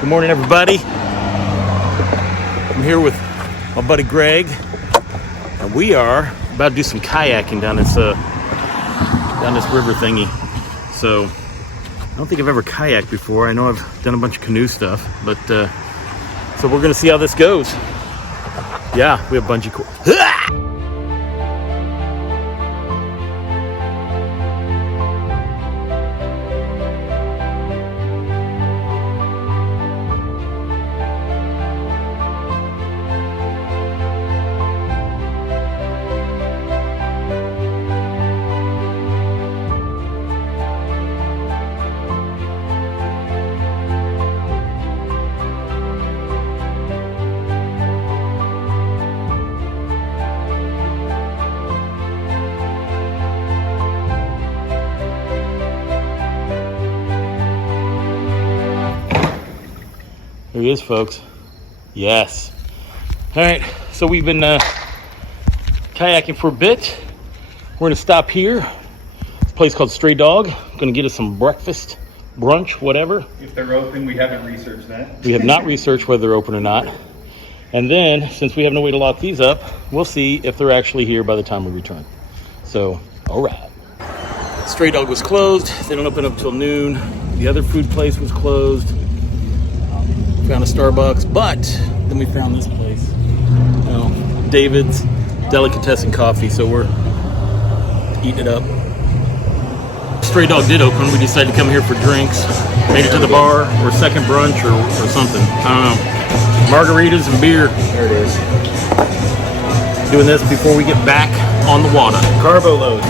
Good morning, everybody. I'm here with my buddy Greg, and we are about to do some kayaking down this river thingy. So I don't think I've ever kayaked before. I know I've done a bunch of canoe stuff, but so we're gonna see how this goes. Yeah, we have bungee cord. There he is, folks. Yes. All right, so we've been kayaking for a bit. We're gonna stop here. This place called Stray Dog. Gonna get us some breakfast, brunch, whatever. If they're open, we haven't researched that. We have not researched whether they're open or not. And then, since we have no way to lock these up, we'll see if they're actually here by the time we return. So, all right. Stray Dog was closed. They don't open up till noon. The other food place was closed. Found a Starbucks, but then we found this place, David's Delicatessen Coffee, so we're eating it up. Stray Dog did open. We decided to come here for drinks. Made it to the bar, or second brunch, or something. I don't know. Margaritas and beer. There it is. Doing this before we get back on the water. Carbo load.